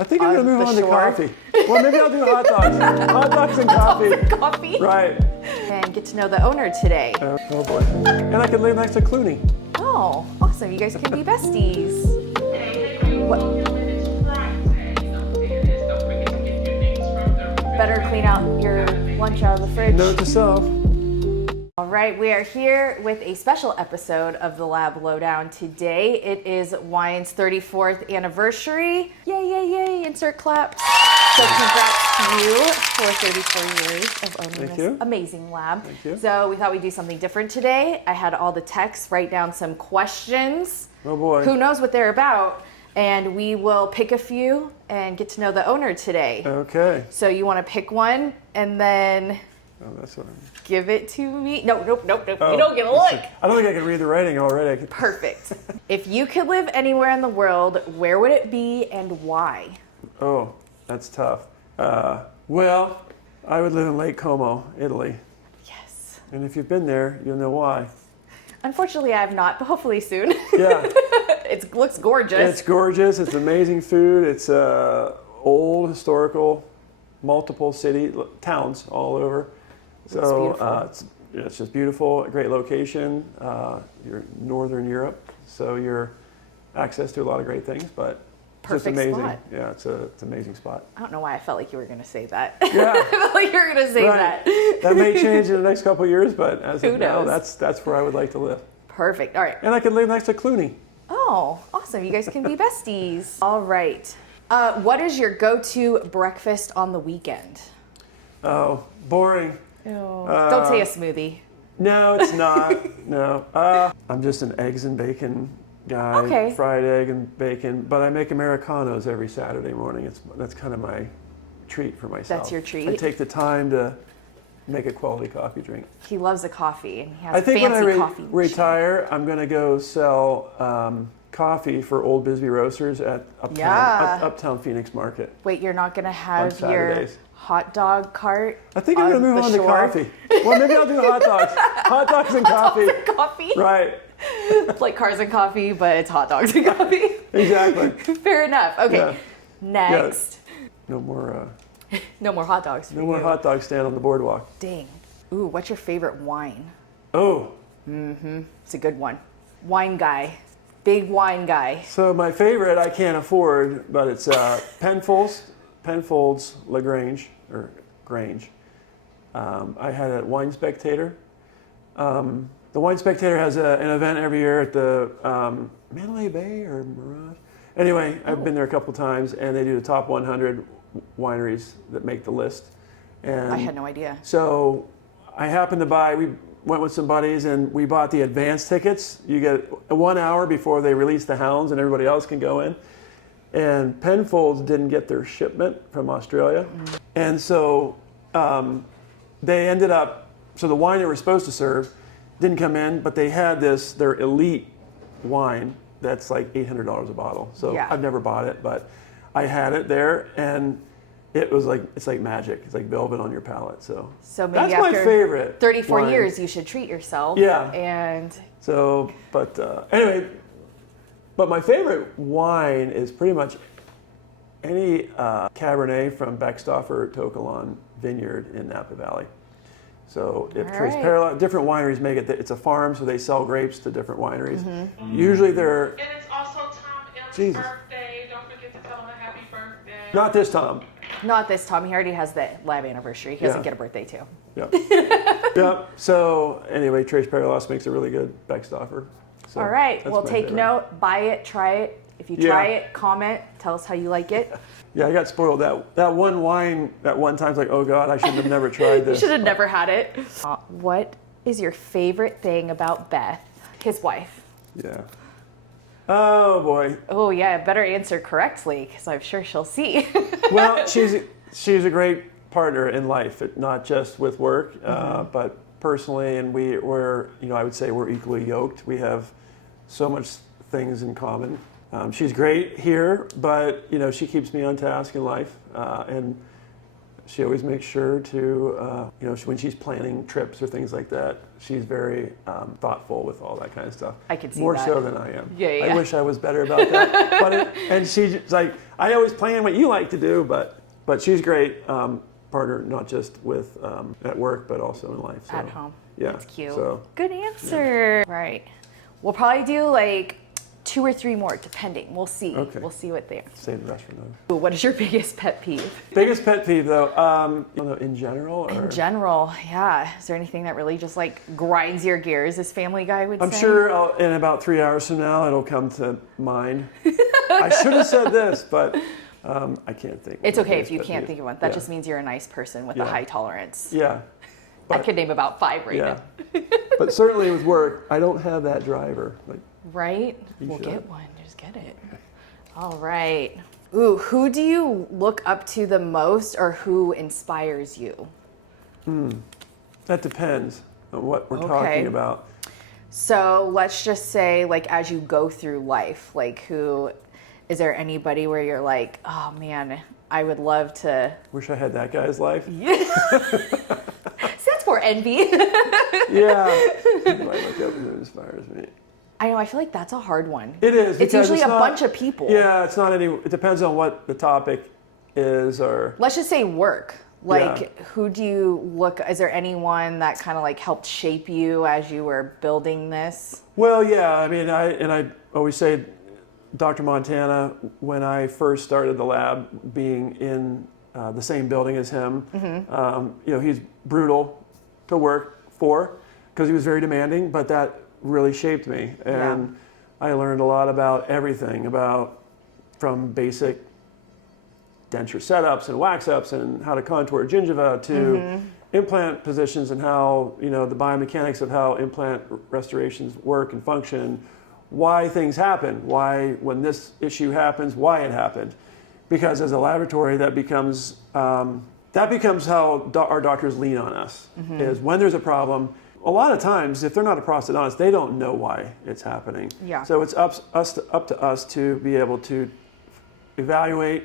I think I'm going to move on to coffee. Well, maybe I'll do hot dogs. Hot dogs and coffee. Coffee. Right. And get to know the owner today. Oh boy. And I can live next to Clooney. Oh, awesome. You guys can be besties. What? Better clean out your lunch out of the fridge. Note to self. All right, we are here with a special episode of the Lab Lowdown today. It is Wiand's 34th anniversary. Yay, yay, yay, insert clap. So congrats to you for 34 years of owning this amazing lab. Thank you. So we thought we'd do something different today. I had all the techs write down some questions. Oh boy. Who knows what they're about? And we will pick a few and get to know the owner today. Okay. So you want to pick one and then... Oh, that's what I'm... Give it to me. No, nope. Oh, You don't get a look. I don't think I can read the writing already. Perfect. If you could live anywhere in the world, where would it be and why? Oh, that's tough. Well, I would live in Lake Como, Italy. Yes. And if you've been there, you'll know why. Unfortunately, I have not, but hopefully soon. Yeah. It looks gorgeous. It's gorgeous. It's amazing food. It's old, historical, multiple towns all over. So it's just beautiful, a great location. You're in Northern Europe, so you're access to a lot of great things, but Perfect just amazing. spot. Yeah, it's an amazing spot. I don't know why I felt like you were going to say that. Yeah. I felt like you were going to say that. That may change in the next couple of years, but as Who of now, knows? that's where I would like to live. Perfect. All right. And I could live next to Clooney. Oh, awesome. You guys can be besties. All right. What is your go-to breakfast on the weekend? Oh, boring. Don't say a smoothie. No, it's not. No. I'm just an eggs and bacon guy. Okay. Fried egg and bacon. But I make Americanos every Saturday morning. That's kind of my treat for myself. That's your treat? I take the time to make a quality coffee drink. He loves a coffee, and he has I think fancy when I coffee. retire, I'm going to go sell coffee for Old Bisbee Roasters at Uptown Phoenix Market. Wait, you're not going to have On your Saturdays. hot dog cart? I think I'm going to move on to coffee. Well, maybe I'll do hot dogs. Hot dogs and coffee. Hot dogs and coffee? Right. It's like cars and coffee, but it's hot dogs and coffee. Exactly. Fair enough. Okay, Yeah. next. No more. No more hot dogs for No more you. hot dogs stand on the boardwalk. Dang. Ooh, what's your favorite wine? Oh. It's a good one. Wine guy. Big wine guy. So my favorite I can't afford, but it's Penfolds Lagrange or Grange. I had a Wine Spectator. The Wine Spectator has an event every year at the Mandalay Bay or Mirage. Anyway, I've been there a couple times, and they do the top 100 wineries that make the list. And I had no idea. so I happened to we went with some buddies and we bought the advance tickets. You get 1 hour before they release the hounds and everybody else can go in. And Penfolds didn't get their shipment from Australia. And so they ended up, so the wine they were supposed to serve didn't come in, but they had their elite wine that's like $800 a bottle. So Yeah. I've never bought it, but I had it there and it's like magic. It's like velvet on your palate. So maybe that's after my favorite. 34 wine. years, you should treat yourself. Yeah. And So, but anyway, but my favorite wine is pretty much any Cabernet from Beckstoffer Tokelon Vineyard in Napa Valley. So if Trace right. Parallel, different wineries make it. It's a farm, so they sell grapes to different wineries. Usually they're. And it's also Tom M's Jesus. birthday. Don't forget to tell him a happy birthday. Not this Tom. not this Tom. He already has the lab anniversary. He doesn't Yeah. get a birthday too. Yep. Yep. So anyway, Trace Parallel makes a really good Beckstoffer. So All right, that's we'll my take favorite. note, buy it, try it. If you try it, comment, tell us how you like it. Yeah, I got spoiled. That one wine, that one time, it's like, oh God, I should have never tried You this. should have never had it. What is your favorite thing about Beth, his wife? Yeah. Oh boy. Oh yeah, better answer correctly because I'm sure she'll see. Well, she's a great partner in life, not just with work, but personally, and we're I would say we're equally yoked. We have so much things in common. She's great here, but she keeps me on task in life, and she always makes sure to, when she's planning trips or things like that, she's very thoughtful with all that kind of stuff. I can see more that. so than I am. Yeah. I wish I was better about that. And she's like, I always plan what you like to do, but she's great partner, not just with at work, but also in life. So, At home. Yeah. That's cute. So, Good answer. Right. We'll probably do like 2 or 3 more, depending. We'll see. Okay. We'll see what they are. save the rest for another. Ooh, what is your biggest pet peeve? Biggest pet peeve, though, I don't know, in general? Or? In general, yeah. Is there anything that really just like grinds your gears, as Family Guy would I'm say? sure in about 3 hours from now, it'll come to mind. I should have said this, but I can't think. It's of okay my if you biggest can't pet think peeve. of one. That Yeah. just means you're a nice person with a Yeah. high tolerance. Yeah. I could name about 5 right Yeah. now. But certainly with work, I don't have that driver. Like, Right? You We'll should. get one. Just get it. All right. Ooh, who do you look up to the most, or who inspires you? that depends on what we're Okay. talking about. So let's just say, like, as you go through life, like, is there anybody where you're like, oh man, I would love to. Wish I had that guy's life. See, that's more envy. Yeah. Who do I look up and who inspires me? I know. I feel like that's a hard one. It is. It's because usually a not- bunch of people. Yeah, it's not any. It depends on what the topic is, or Let's just say work. Like, Yeah. who do you look? Is there anyone that kind of like helped shape you as you were building this? well, yeah. I mean, I always say, Dr. Montana, when I first started the lab, being in the same building as him, he's brutal to work for because he was very demanding, but that really shaped me, and I learned a lot about everything, from basic denture setups and wax ups and how to contour gingiva to implant positions and how, the biomechanics of how implant restorations work and function, why things happen, why when this issue happens, why it happened. Because as a laboratory, that becomes how our doctors lean on us, is when there's a problem. A lot of times, if they're not a prosthodontist, they don't know why it's happening. Yeah. So it's up to us to be able to evaluate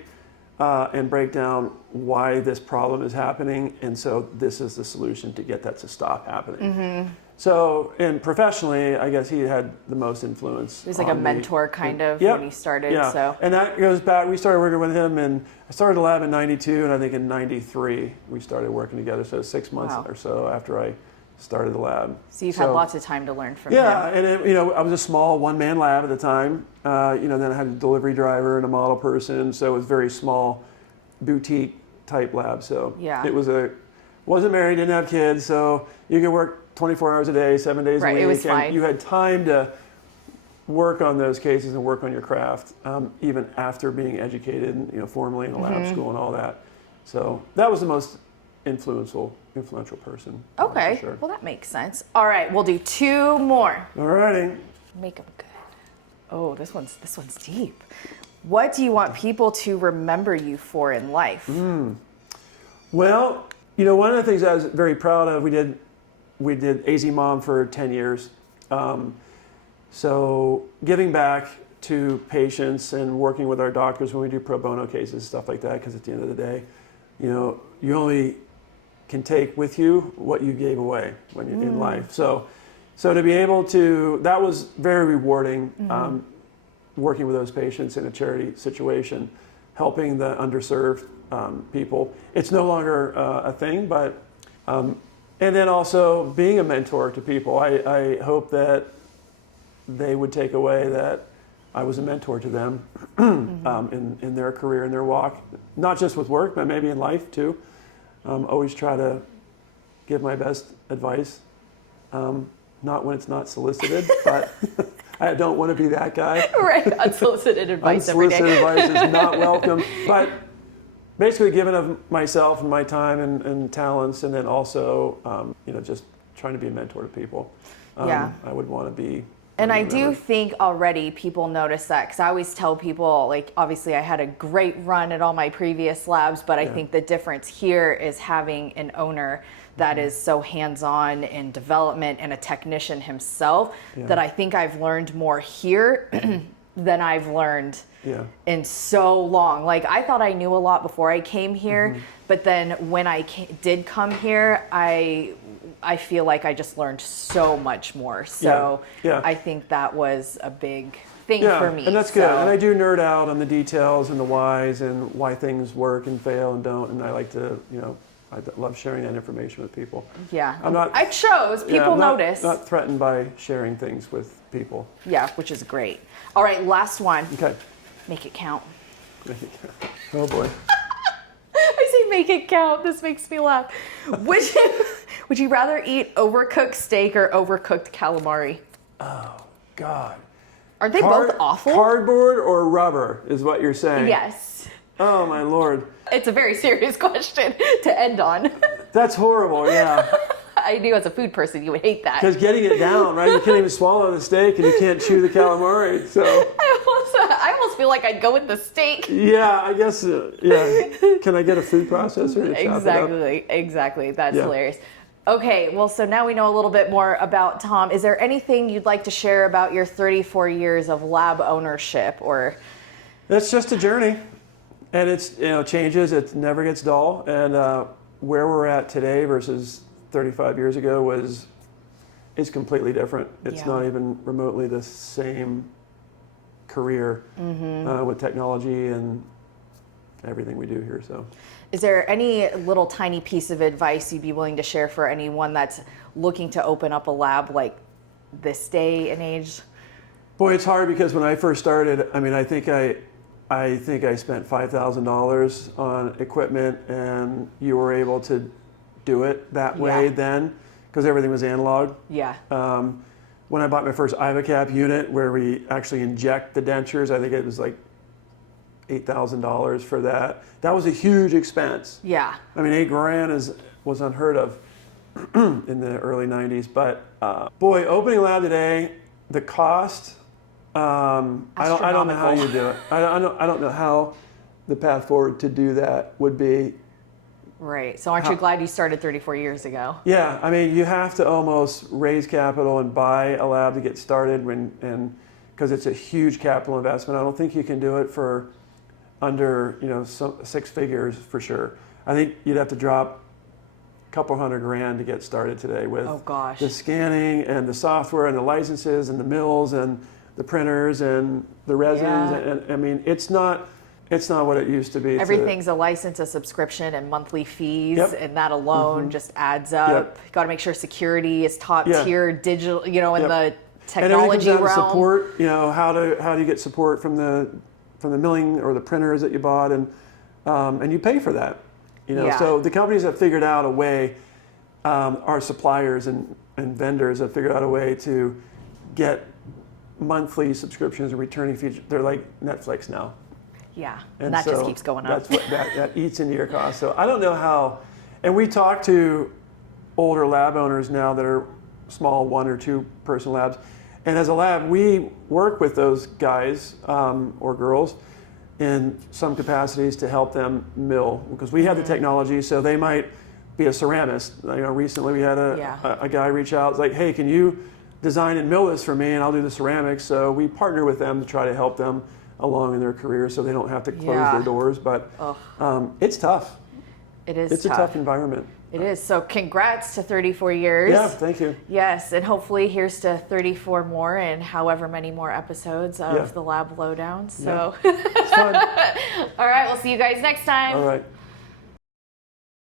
and break down why this problem is happening, and so this is the solution to get that to stop happening. So, and professionally, I guess he had the most influence. He was like a on me. mentor kind of Yep. when he started. Yeah. So And that goes back, we started working with him, and I started the lab in 92, and I think in 93 we started working together, so 6 months Wow. or so after I started the lab. So you've had lots of time to learn from Yeah, him. and I was a small one-man lab at the time. Then I had a delivery driver and a model person, so it was very small, boutique type lab. So Yeah. it wasn't married, didn't have kids, so you could work 24 hours a day, 7 days a Right, week. it was and fine. you had time to work on those cases and work on your craft, even after being educated, formally in a lab school and all that. So that was the most influential person. Okay. For sure. Well, that makes sense. All right, we'll do 2 more. All righty. Make them good. Oh, this one's deep. What do you want people to remember you for in life? Well, one of the things I was very proud of, we did AZ Mom for 10 years. So giving back to patients and working with our doctors when we do pro bono cases, stuff like that, because at the end of the day, you only can take with you what you gave away when you're in life. So to be able to, that was very rewarding, working with those patients in a charity situation, helping the underserved people. It's no longer a thing, but, and then also being a mentor to people. I hope that they would take away that I was a mentor to them in their career, in their walk, not just with work, but maybe in life too. Always try to give my best advice, not when it's not solicited, but I don't want to be that guy. Right, unsolicited advice every day. Unsolicited advice is not welcome, but basically giving of myself and my time and talents, and then also, just trying to be a mentor to people. Yeah. I would want to be. And I do remembered. think already people notice that, because I always tell people, like, obviously I had a great run at all my previous labs, but I think the difference here is having an owner that is so hands-on in development and a technician himself, that I think I've learned more here than I've learned in so long. Like, I thought I knew a lot before I came here, but then when I did come here, I feel like I just learned so much more. So Yeah. I think that was a big thing for me. And that's good. so- And I do nerd out on the details and the whys and why things work and fail and don't. And I like to, I love sharing that information with people. Yeah. I'm not- It shows. People I'm not- notice. Not threatened by sharing things with people. Yeah, which is great. All right, last one. Okay. Make it count. Oh boy. I say make it count. This makes me laugh. Would you rather eat overcooked steak or overcooked calamari? Oh God. Aren't they both awful? Cardboard or rubber is what you're saying. Yes. Oh my Lord. It's a very serious question to end on. That's horrible. Yeah. I knew as a food person you would hate that. Because getting it down, right? You can't even swallow the steak and you can't chew the calamari. So. I almost feel like I'd go with the steak. Yeah, I guess. Yeah. Can I get a food processor to chop it up? Exactly. That's hilarious. Okay, well, so now we know a little bit more about Tom. Is there anything you'd like to share about your 34 years of lab ownership, or? It's just a journey, and it's changes. It never gets dull, and where we're at today versus 35 years ago is completely different. It's not even remotely the same career with technology and everything we do here. So. Is there any little tiny piece of advice you'd be willing to share for anyone that's looking to open up a lab like this day and age? Boy, it's hard because when I first started, I mean, I think I spent $5,000 on equipment, and you were able to do it that way then because everything was analog. Yeah. When I bought my first IVACAP unit where we actually inject the dentures, I think it was like $8,000 for that. That was a huge expense. Yeah. I mean, $8,000 was unheard of in the early 90s. But boy, opening a lab today, the cost, I don't know how you do it. I don't know how the path forward to do that would be. Right. So aren't you glad you started 34 years ago? Yeah. I mean, you have to almost raise capital and buy a lab to get started because it's a huge capital investment. I don't think you can do it for under six figures for sure. I think you'd have to drop a couple $100,000 to get started today with the scanning and the software and the licenses and the mills and the printers and the resins. And I mean, it's not what it used to be. Everything's a license, a subscription, and monthly fees, and that alone just adds up. You got to make sure security is top tier, digital, in the technology and realm. Support, how do you get support from the milling or the printers that you bought, and you pay for that. So the companies have figured out a way, our suppliers and vendors have figured out a way to get monthly subscriptions and returning fees. They're like Netflix now. Yeah, and that just keeps going up. That's what that eats into your cost. So I don't know how, and we talk to older lab owners now that are small 1 or 2 person labs. And as a lab, we work with those guys or girls in some capacities to help them mill, because we have the technology. So they might be a ceramist. Recently we had a guy reach out. It's like, hey, can you design and mill this for me, and I'll do the ceramics. So we partner with them to try to help them along in their career, so they don't have to close their doors. But it's tough. It is. It's a tough environment. It is. So congrats to 34 years. Yeah, thank you. Yes, and hopefully here's to 34 more and however many more episodes of the Lab Lowdown. So It's fun. all right, we'll see you guys next time. All right.